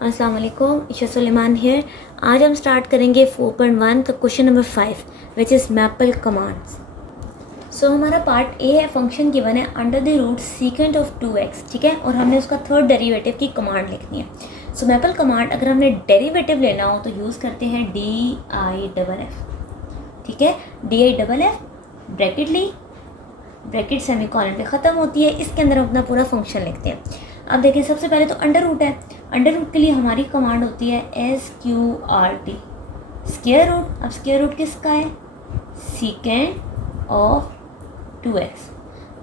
अस्सलाम वालेकुम, ईशा सुलेमान हियर। आज हम स्टार्ट करेंगे 4.1 का question number 5 which is maple commands. So हमारा पार्ट ए है, फंक्शन गिवन है under the root secant of 2x, ठीक है, और हमने उसका थर्ड डेरिवेटिव की कमांड लिखनी है। सो मैपल कमांड अगर हमने डेरिवेटिव लेना हो तो यूज़ करते हैं DIFF, ठीक है, DIFF ब्रैकेट ली, ब्रैकेट सेमीकोलन पे ख़त्म होती है, इसके अंदर हम अपना पूरा फंक्शन लिखते हैं। अब देखें, सबसे पहले तो अंडर रूट है, अंडर रूट के लिए हमारी कमांड होती है SQRT, स्क्वायर रूट। अब स्क्वायर रूट किसका है? सीकेंड ऑफ 2x।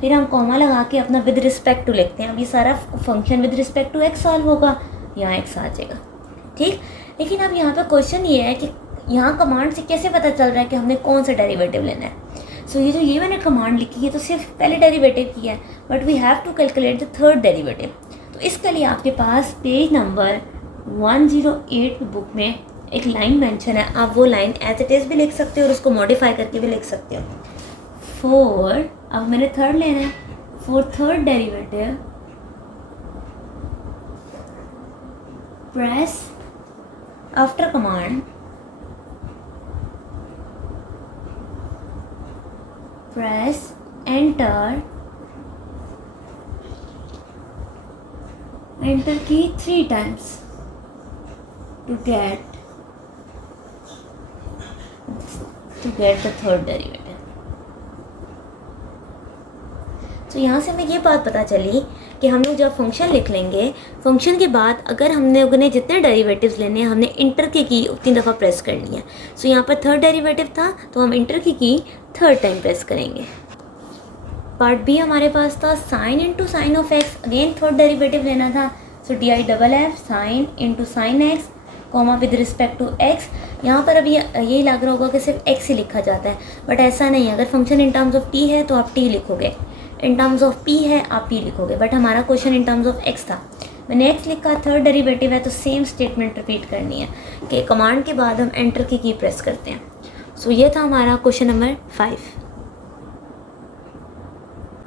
फिर हम कॉमा लगा के अपना विद रिस्पेक्ट टू लिखते हैं। अब ये सारा function with respect to x solve होगा, यहाँ x आ जाएगा, ठीक। लेकिन अब यहाँ पे क्वेश्चन ये है कि यहाँ कमांड से कैसे पता चल रहा है कि हमने कौन सा डेरिवेटिव लेना है। सो ये मैंने कमांड लिखी है तो सिर्फ पहले डेरिवेटिव की है, but we have to calculate the third derivative. तो इसके लिए आपके पास पेज नंबर 108 बुक में एक लाइन मेंशन है, आप वो लाइन एज इट इज़ भी लिख सकते हो और उसको मॉडिफाई करके भी लिख सकते हो। फॉर, अब मैंने थर्ड लेना है, for third derivative press after command press enter key 3 times to get the third derivative। तो यहाँ से हमें ये बात पता चली कि हम लोग जब फंक्शन लिख लेंगे, फंक्शन के बाद अगर हमने जितने डेरिवेटिव्स लेने हैं हमने इंटर की उतनी दफ़ा प्रेस करनी है। सो यहाँ पर थर्ड डेरिवेटिव था तो हम इंटर की थर्ड टाइम प्रेस करेंगे। पार्ट बी हमारे पास था sine into sine of x, again third derivative लेना था। So DIFF sine into sine x comma with respect to x. यहाँ पर अभी यही लग रहा होगा कि सिर्फ एक्स ही लिखा जाता है, बट ऐसा नहीं है। अगर function in terms of T है तो आप टी लिखोगे, इन टर्म्स ऑफ पी है आप पी लिखोगे, बट हमारा question in terms of x था। मैंने एक्स लिखा, थर्ड डेरिवेटिव है तो सेम स्टेटमेंट रिपीट करनी है कि कमांड के बाद हम एंटर की प्रेस करते हैं। सो ये था हमारा क्वेश्चन नंबर 5।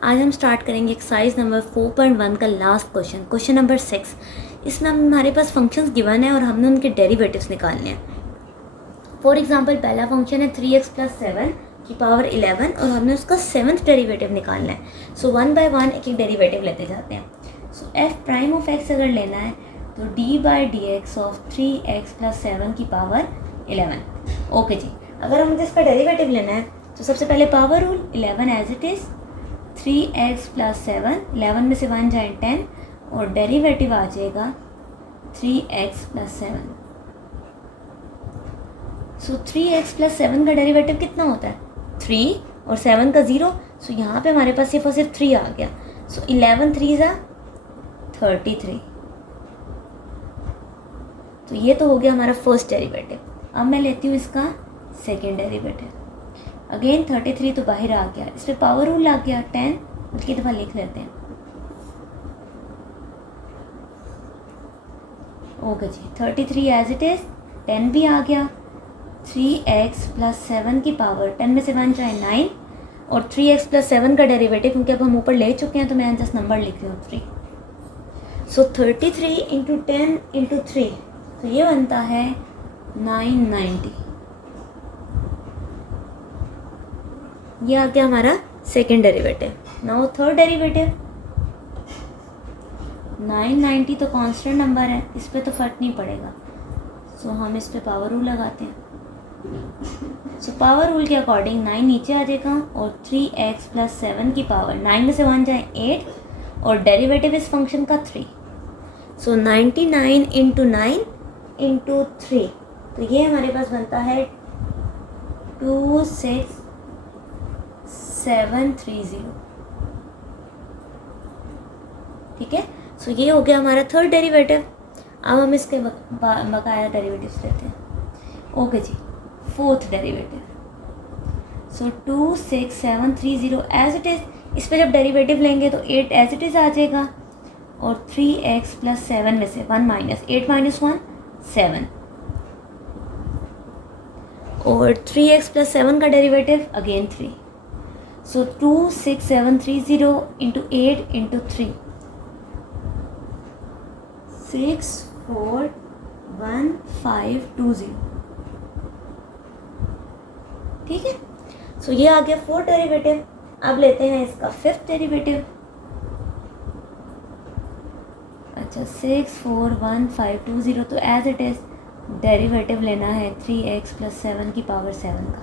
आज हम स्टार्ट करेंगे एक्सरसाइज नंबर 4.1 का लास्ट क्वेश्चन, क्वेश्चन नंबर 6। इसमें हमारे पास फंक्शंस गिवन है और हमने उनके डेरिवेटिव्स निकालने हैं। फॉर एग्जांपल पहला फंक्शन है 3x + 7 की पावर 11 और हमने उसका 7th डेरिवेटिव निकालना है। सो 1 बाय 1 एक डेरिवेटिव लेते जाते हैं। सो f' अगर लेना है तो d/dx ऑफ 3x + 7 की पावर 11। ओके जी, अगर हमें इसका डेरिवेटिव लेना है तो सबसे पहले power rule, 11 as it is, 3x + 7, 11 में से 1 जाए 10 और डेरिवेटिव आ जाएगा 3x + 7। सो 3x + 7 का डेरिवेटिव कितना होता है? 3 और 7 का 0। सो यहाँ पे हमारे पास सिर्फ और सिर्फ 3 आ गया। सो 11 3 ज़ा 33। तो ये तो हो गया हमारा फर्स्ट डेरिवेटिव। अब मैं लेती हूँ इसका सेकेंड डेरिवेटिव। अगेन 33 तो बाहर आ गया, इस पर पावर रूल आ गया 10, उसकी दफ़ा लिख लेते हैं। ओके जी, 33 एज इट इज़, 10 भी आ गया, 3x + 7 की पावर 10 में से 1 जाए 9 और 3x + 7 का डेरिवेटिव क्योंकि अब हम ऊपर ले चुके हैं तो मैं जस्ट नंबर लिख रही हूँ 3। सो 33 × 10 × 3, तो ये बनता है 990। ये आ गया हमारा second derivative. Now third derivative 990 तो कांस्टेंट नंबर है, इस पर तो फ़र्क नहीं पड़ेगा। सो हम इस पे पावर रूल लगाते हैं। सो पावर रूल के अकॉर्डिंग 9 नीचे आ जाएगा और 3x + 7 की पावर 9 में से 1 जाए 8 और डेरिवेटिव इस फंक्शन का 3। सो 99 × 9 × 3, तो ये हमारे पास बनता है 26730, ठीक है। सो ये हो गया हमारा थर्ड डेरिवेटिव। अब हम इसके बकाया डेरिवेटिव्स लेते हैं। ओके जी, fourth derivative. So 26730 as it is, इस पर जब डेरिवेटिव लेंगे तो 8 एज इट इज़ आ जाएगा और 3x + 7 में से 1 - 8 - 1 7 और 3x + 7 का डेरिवेटिव अगेन 3। सो 26730 × 8 × 3, 6 41520। ठीक है, सो ये आ गया फोर्थ डेरिवेटिव। अब लेते हैं इसका फिफ्थ डेरिवेटिव। अच्छा 641,520, तो एज इट इज़ डेरिवेटिव लेना है 3x + 7 की पावर 7 का।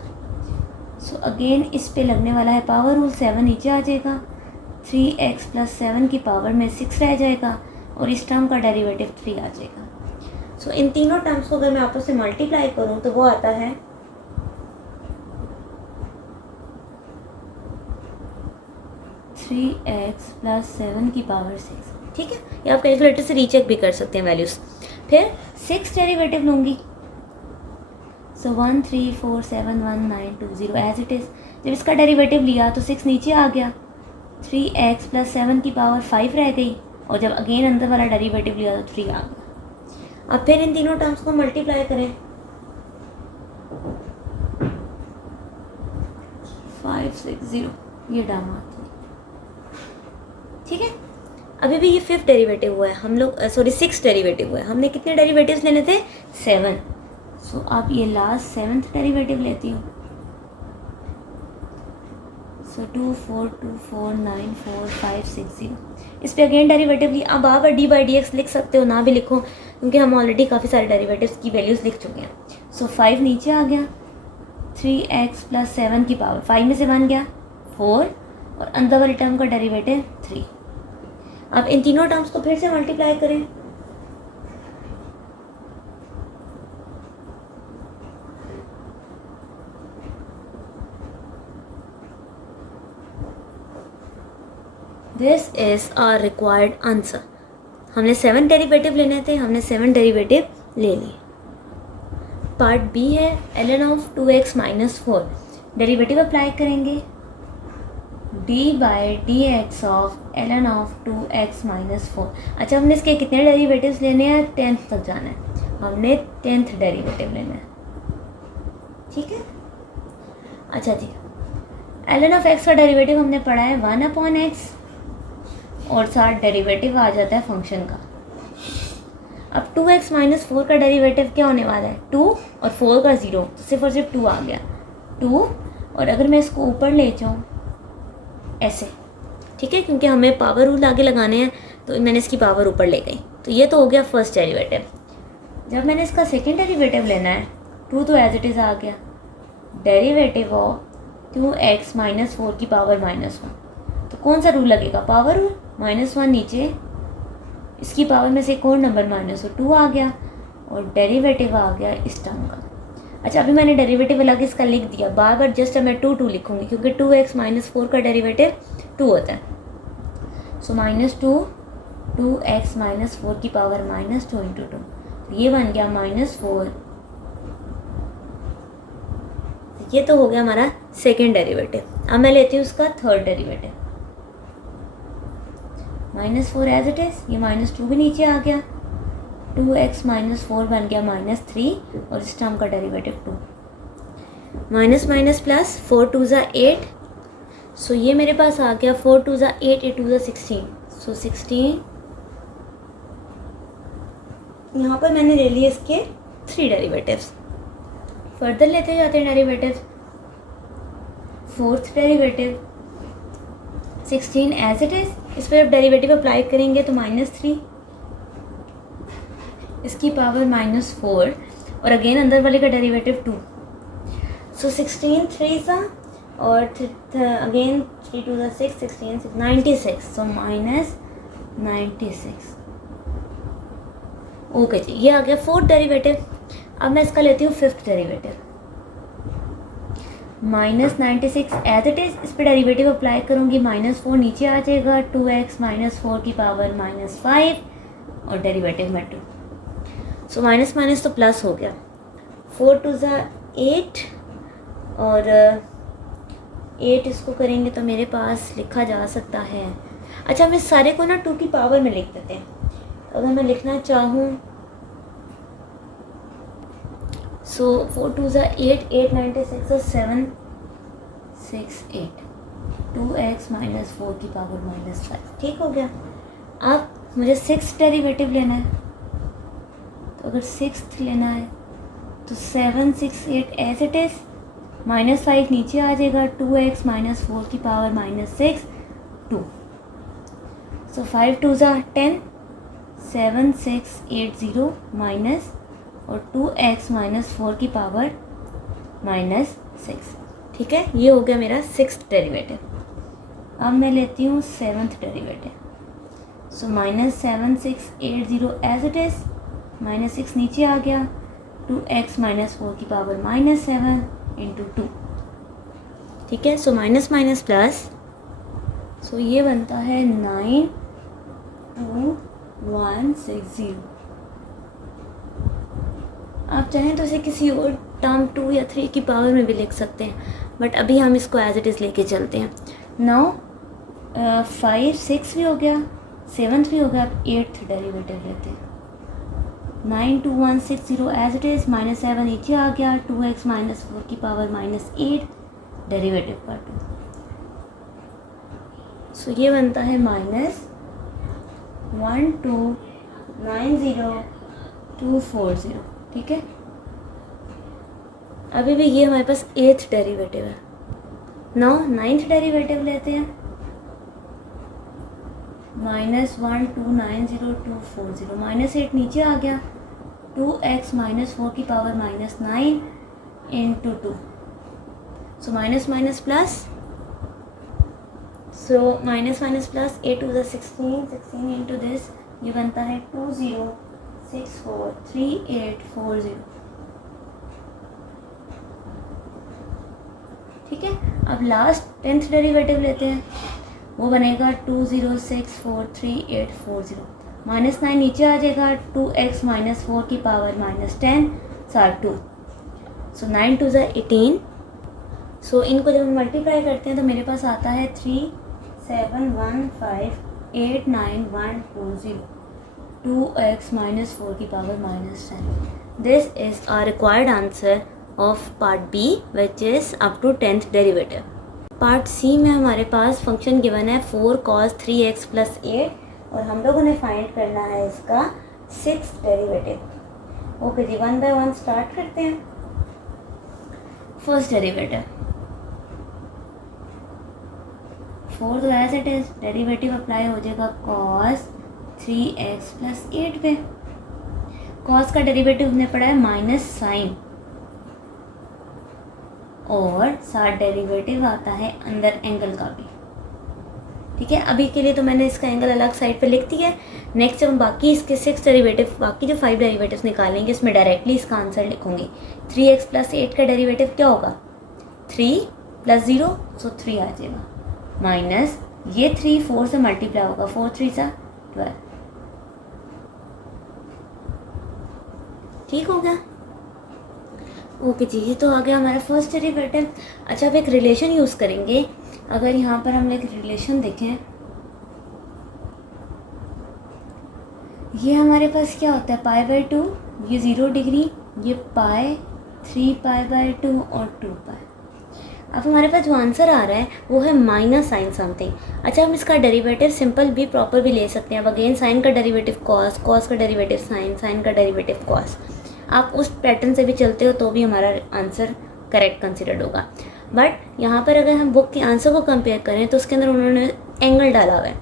सो अगेन इस पे लगने वाला है पावर रूल, 7 नीचे आ जाएगा, 3x + 7 की पावर में 6 रह जाएगा और इस टर्म का डेरिवेटिव 3 आ जाएगा। सो इन तीनों टर्म्स को अगर मैं आपस से मल्टीप्लाई करूँ तो वो आता है 3x + 7 की पावर 6। ठीक है, या आप कैलकुलेटर से रीचेक भी कर सकते हैं वैल्यूज़। फिर 6 डेरिवेटिव लूँगी, सो 13471,920 एज इट इज़। जब इसका डेरिवेटिव लिया तो 6 नीचे आ गया, 3x + 7 की पावर 5 रह गई, और जब अगेन अंदर वाला डेरिवेटिव लिया तो 3 आ गया। अब फिर इन तीनों टर्म्स को मल्टीप्लाई करें, 560 ये टर्म आती है। ठीक है, अभी भी ये फिफ्थ डेरिवेटिव हुआ है, हम लोग सॉरी 6 डेरिवेटिव हुआ है। हमने कितने डेरिवेटिव्स लेने थे? 7। सो अब ये लास्ट 7th डेरिवेटिव लेती हूँ, सो 242494,560। इस पे अगेन डेरिवेटिव ली। अब आप d/dx लिख सकते हो, ना भी लिखो क्योंकि हम ऑलरेडी काफ़ी सारे डेरिवेटिव्स की वैल्यूज़ लिख चुके हैं। सो 5 नीचे आ गया, 3x + 7 की पावर 5 में से 1 गया 4, और अंदर वाली टर्म का डेरिवेटिव 3। अब इन तीनों टर्म्स को फिर से मल्टीप्लाई करें, this is our required answer. हमने 7 डेरिवेटिव लेने थे, हमने 7 डेरिवेटिव ले लिए। पार्ट बी है ln of 2x - 4। Derivative apply करेंगे, d/dx of ln of 2x - 4। अच्छा, हमने इसके कितने डेरिवेटिव्स लेने हैं? 10th तक जाना है, हमने 10th डेरिवेटिव लेना है। ठीक है, अच्छा जी, ln of x का डेरिवेटिव हमने पढ़ा है 1/x, और साथ डेरिवेटिव आ जाता है फंक्शन का। अब 2x - 4 का डेरिवेटिव क्या होने वाला है? 2 और 4 का 0, तो सिर्फ और सिर्फ 2 आ गया 2। और अगर मैं इसको ऊपर ले जाऊँ ऐसे, ठीक है, क्योंकि हमें पावर रूल आगे लगाने हैं तो मैंने इसकी पावर ऊपर ले गई, तो ये तो हो गया फर्स्ट डेरिवेटिव। जब मैंने इसका सेकेंड डेरिवेटिव लेना है, 2 तो एज इट इज़ आ गया, डेरिवेटिव ऑफ 2x - 4 की पावर -1, तो कौन सा रूल लगेगा? Power rule. -1 नीचे, इसकी पावर में से एक और नंबर माइनस, तो 2 आ गया, और डेरिवेटिव आ गया इस टर्म का। अच्छा, अभी मैंने डेरिवेटिव अलग इसका लिख दिया, बार बार जस्ट मैं 2 लिखूंगी क्योंकि 2x - 4 का डेरिवेटिव 2 होता है। सो -2, 2x - 4 की पावर -2 × 2, तो ये बन गया -4। ये तो हो गया हमारा सेकेंड डेरिवेटिव। अब मैं लेती हूँ उसका third derivative, -4 as it is, ये -2 भी नीचे आ गया, 2x - 4 बन गया -3, और इस टर्म का डेरिवेटिव 2। माइनस प्लस 4 2 ज़ा 8, सो ये मेरे पास आ गया 4 2 ज़ा 8, 8 2 ज़ा 16, सो 16। यहाँ पर मैंने ले लिए इसके 3 डेरिवेटिव्स। फर्दर लेते जाते हैं derivatives. Fourth derivative 16 as it is, इस पर जब डेरिवेटिव अप्लाई करेंगे तो -3, इसकी पावर -4, और अगेन अंदर वाले का डेरिवेटिव 2। सो 16 3 सा, और अगेन 3 2 सा 6, 16 6 96, सो -96। ओके जी, ये आ गया फोर्थ डेरिवेटिव। अब मैं इसका लेती हूँ fifth derivative, -96 as it is, इस पर डेरिवेटिव अप्लाई करूँगी, -4 नीचे आ जाएगा, 2x - 4 की पावर -5, और डेरिवेटिव में 2। सो माइनस तो प्लस हो गया, 4 2 ज़ा 8, और 8 इसको करेंगे तो मेरे पास लिखा जा सकता है। अच्छा, हम इस सारे को ना 2 की पावर में लिख देते हैं। अगर मैं लिखना चाहूँ, सो 4 2 ज़ा 8, 8 96 और 7 6 8, 2x - 4 की पावर -5। ठीक हो गया। अब मुझे 6 डेरिवेटिव लेना है, अगर 6th लेना है तो 7, 6, 8 एज इट इज़, -5 नीचे आ जाएगा, 2x - 4 की पावर -6, 2. सो 5 2 ज़ा 10, 7 6 8 0 माइनस और 2x - 4 की पावर -6. ठीक है, ये हो गया मेरा 6th डेरिवेटिव. अब मैं लेती हूँ 7th derivative. So -7 6 8 0 as it is, -6 नीचे आ गया, 2x - 4 की पावर -7 इंटू 2. ठीक है, सो माइनस माइनस प्लस, सो ये बनता है 9 2 1 6 0. आप चाहें तो इसे किसी और टर्म 2 या 3 की पावर में भी लिख सकते हैं, बट अभी हम इसको एज इट इज़ लेके चलते हैं. नाउ 5 6 भी हो गया, 7th भी हो गया, अब 8th डेरिवेटिव लेते हैं. 9 2 1 6 0 एज इट इज़, -7 नीचे आ गया, 2x - 4 की पावर -8 डेरिवेटिव का 2. सो ये बनता है -1290 ठीक है. अभी भी ये हमारे पास 8th डेरिवेटिव है. नाउ 9th डेरिवेटिव लेते हैं. -1290 -8 नीचे आ गया, 2x - 4 की power -9 into 2. So minus minus plus, so minus minus plus, 8 2 16 16 into this, ये बनता है 20643840. ठीक है, अब लास्ट 10th डेरिवेटिव लेते हैं. वो बनेगा 20643840. -9 नीचे आ जाएगा, 2x - 4 की पावर -10 2. सो 9 2 18. सो इनको जब हम मल्टीप्लाई करते हैं तो मेरे पास आता है 3715891120. 2x - 4 की power -10. This is our required answer of part B which is up to 10th derivative. Part C में हमारे पास फंक्शन गिवन है 4 cos 3x + 8 और हम लोगों ने फाइंड करना है इसका 6th डेरिवेटिव. ओके जी, 1 बाय 1 स्टार्ट करते हैं. फर्स्ट डेरिवेटिव 4 तो as it is, derivative apply हो जाएगा cos 3x + 8 पे. cos का डेरिवेटिव हमने पढ़ा है माइनस साइन, और साथ डेरिवेटिव आता है अंदर एंगल का भी. ठीक है, अभी के लिए तो मैंने इसका एंगल अलग साइड पे लिख दिया है. नेक्स्ट जब हम बाकी इसके 6 डेरिवेटिव, बाकी जो 5 डेरिवेटिव्स निकालेंगे, इसमें डायरेक्टली इसका आंसर लिखूंगी. 3x + 8 का डेरिवेटिव क्या होगा, 3 + 0, सो 3 आ जाएगा, माइनस ये 3 4 से मल्टीप्लाई होगा, 4 3 सा 12. ठीक हो गया. ओके जी, ये तो आ गया हमारा फर्स्ट डेरिवेटिव. अच्छा, अब एक रिलेशन यूज़ करेंगे. अगर यहाँ पर हम एक रिलेशन देखें, ये हमारे पास क्या होता है, π/2, ये 0 डिग्री, ये पाई, 3π/2 और 2π. अब हमारे पास जो आंसर आ रहा है वो है माइनस साइन समथिंग. अच्छा, हम इसका डेरिवेटिव सिंपल भी प्रॉपर भी ले सकते हैं. अब अगेन साइन का डेरिवेटिव कॉस, कॉस का डेरिवेटिव साइन, साइन का डेरिवेटिव कॉस. आप उस पैटर्न से भी चलते हो तो भी हमारा आंसर करेक्ट कंसिडर्ड होगा. बट यहाँ पर अगर हम बुक के आंसर को कंपेयर करें तो उसके अंदर उन्होंने एंगल डाला हुआ है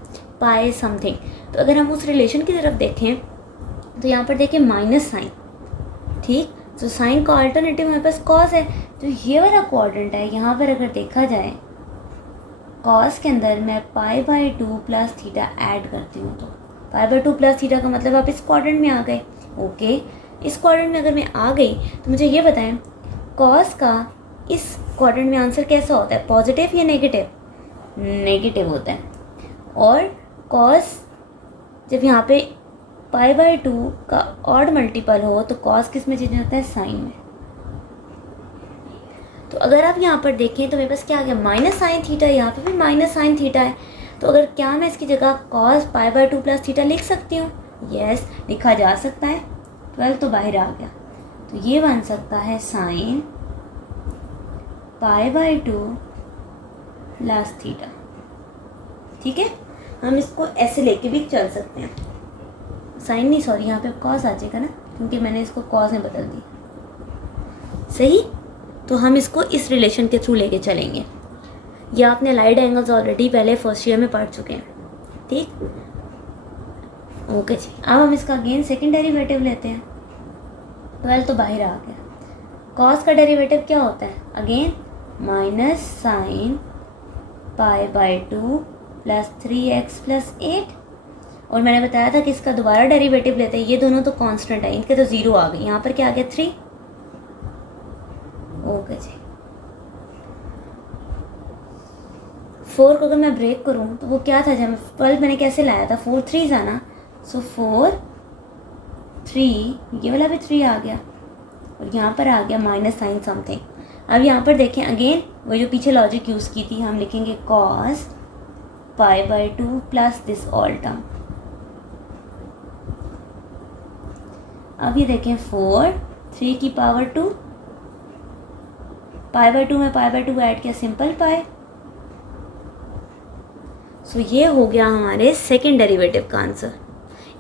पाई समथिंग. तो अगर हम उस रिलेशन की तरफ देखें तो यहाँ पर देखिए माइनस साइन. ठीक, तो साइन का अल्टरनेटिव हमारे पास कॉस है, तो ये वाला क्वाड्रेंट है. यहाँ पर अगर देखा जाए कॉस के अंदर मैं π/2 + थीटा ऐड करती हूँ, तो π/2 + थीटा का मतलब आप इस क्वाड्रेंट में आ गए. ओके, इस क्वाड्रेंट में अगर मैं आ गई तो मुझे ये बताएं कॉस का इस क्वाड्रेंट में आंसर कैसा होता है, पॉजिटिव या नेगेटिव? नेगेटिव होता है. और कॉस जब यहाँ पे π/2 का ऑड मल्टीपल हो तो कॉस किस में चेंज होता है, साइन में. तो अगर आप यहाँ पर देखें तो मेरे पास क्या आ गया, माइनस साइन थीटा. यहाँ पे भी माइनस साइन थीटा है, तो अगर क्या मैं इसकी जगह कॉस π/2 + थीटा लिख सकती हूँ? यस, लिखा जा सकता है. 12 तो बाहर आ गया, तो ये बन सकता है साइन π/2 + थीटा. ठीक है, हम इसको ऐसे लेके भी चल सकते हैं. साइन नहीं, सॉरी, यहाँ पे कॉस आ जाएगा ना. क्योंकि मैंने इसको कॉस में बदल दी। सही, तो हम इसको इस रिलेशन के थ्रू लेके चलेंगे। ये आपने अलाइड एंगल्स ऑलरेडी पहले फर्स्ट ईयर में पढ़ चुके हैं, ठीक। ओके जी, अब हम इसका अगेन सेकंड डेरिवेटिव लेते हैं। 12 तो बाहर आ गया। कॉस का डेरिवेटिव क्या होता है? Again minus sine π/2 plus 3x plus 8। और मैंने बताया था कि इसका दोबारा डेरिवेटिव लेते हैं। ये दोनों तो कांस्टेंट है, इनके तो 0 आ गई। यहाँ पर क्या आ गया? 3। ओके जी, 4 को अगर मैं ब्रेक करूँ तो वो क्या था? जब 12 मैंने कैसे लाया था? 4 3 था ना, सो 4 3, ये वाला भी 3 आ गया और यहाँ पर आ गया माइनस साइन समथिंग। अब यहाँ पर देखें अगेन वो जो पीछे लॉजिक यूज़ की थी, हम लिखेंगे cos π/2 plus this all term. अब ये देखें 4 3 की पावर 2, π/2 में π/2 ऐड किया, सिंपल पाई। सो ये हो गया हमारे सेकेंड डेरिवेटिव का आंसर।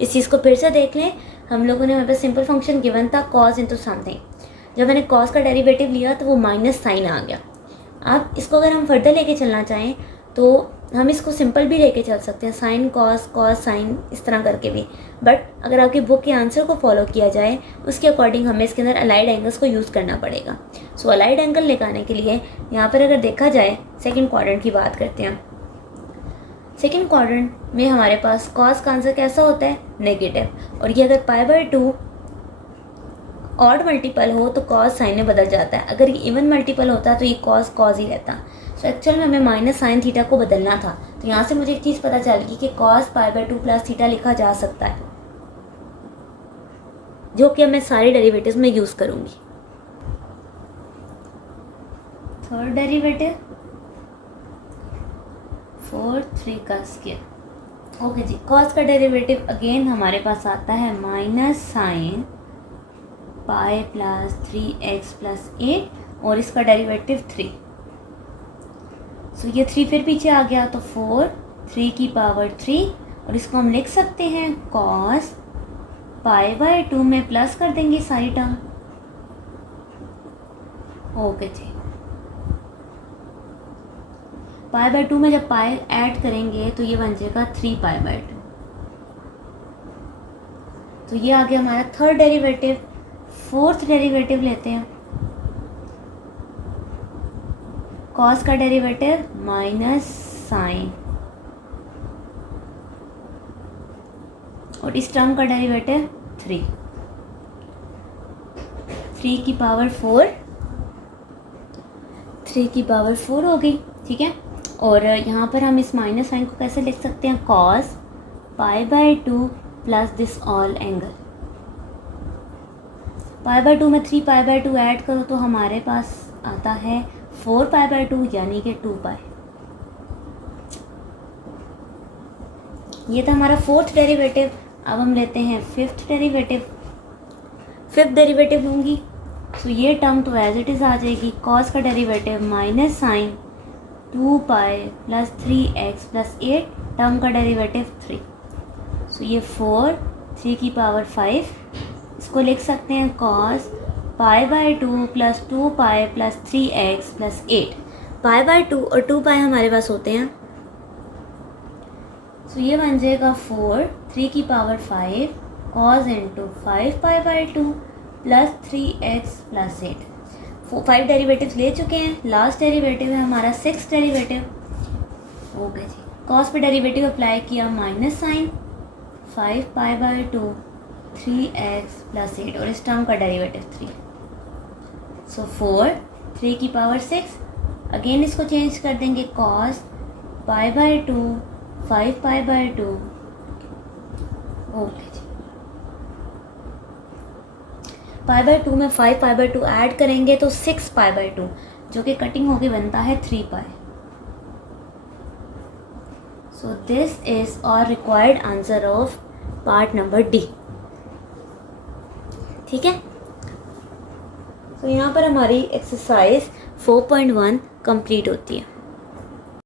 इस चीज़ को फिर से देख लें। हम लोगों ने हमारे पास सिंपल फंक्शन गिवन था कॉस इंटू समथिंग। जब मैंने कॉस का डेरिवेटिव लिया तो वो माइनस साइन आ गया। अब इसको अगर हम फर्दर लेके चलना चाहें तो हम इसको सिंपल भी लेके चल सकते हैं, साइन कॉस कॉस साइन, इस तरह करके भी। बट अगर आपकी बुक के आंसर को फॉलो किया जाए उसके अकॉर्डिंग हमें इसके अंदर अलाइड एंगल्स को यूज़ करना पड़ेगा। सो अलाइड एंगल लगाने के लिए यहाँ पर अगर देखा जाए सेकेंड क्वाड्रेंट की बात करते हैं। सेकेंड क्वाड्रेंट में हमारे पास कॉस का आंसर कैसा होता है? नेगेटिव। और ये अगर π/2 ऑड मल्टीपल हो तो कॉस साइन में बदल जाता है। अगर ये इवन मल्टीपल होता तो ये कॉस कॉस ही रहता। सो एक्चुअल में हमें माइनस साइन थीटा को बदलना था। तो यहाँ से मुझे एक चीज़ पता चल गई कि कॉस π/2 प्लस थीटा लिखा जा सकता है, जो कि अब मैं सारे डेरिवेटिव्स में यूज़ करूँगी। थर्ड डेरिवेटिव 4 3 का स्क्वायर। ओके जी, कॉस का डेरिवेटिव अगेन हमारे पास आता है minus sine pi plus 3x plus 8 और इसका डेरिवेटिव 3। सो ये 3 फिर पीछे आ गया तो 4 3 की पावर 3 और इसको हम लिख सकते हैं कॉस π/2 में प्लस कर देंगे सारी टर्म। ओके जी, π/2 में जब पाई ऐड करेंगे तो ये बन जाएगा 3π/2। तो ये आ गया हमारा थर्ड डेरिवेटिव। फोर्थ डेरिवेटिव लेते हैं। कॉस का डेरिवेटिव माइनस साइन और इस टर्म का डेरिवेटिव 3 की पावर 4, 3 की पावर 4 हो गई, ठीक है। और यहाँ पर हम इस माइनस साइन को कैसे लिख सकते हैं? Cos π/2 plus this all angle. π/2 में 3π/2 ऐड करो तो हमारे पास आता है 4π/2 यानी कि 2π। ये था हमारा फोर्थ डेरिवेटिव। अब हम लेते हैं फिफ्थ डेरिवेटिव। फिफ्थ डेरिवेटिव लूँगी तो ये टर्म तो एज इट इज़ आ जाएगी। कॉस का derivative minus sine 2π plus 3x plus 8, term का डेरिवेटिव 3। सो ये 4 3 की पावर 5, इसको लिख सकते हैं cos π/2 plus 2π plus 3x plus 8। π/2 और 2π हमारे पास होते हैं। सो ये बन जाएगा 4 3 की power 5 cos into 5π/2 plus 3x plus 8। 5 derivatives ले चुके हैं। लास्ट डेरिवेटिव है हमारा सिक्स डेरिवेटिव। ओके जी, कॉस पे डेरिवेटिव अप्लाई किया माइनस साइन 5π/2 3x प्लस 8 और इस टर्म का डेरिवेटिव 3। सो 4 3 की पावर 6, अगेन इसको चेंज कर देंगे कॉस π/2 5π/2। ओके जी, π/2 में 5π/2 ऐड करेंगे तो 6π/2 जो कि कटिंग होके बनता है 3π। So this is our required answer of part number D, ठीक है। तो यहाँ पर हमारी एक्सरसाइज 4.1 कंप्लीट होती है।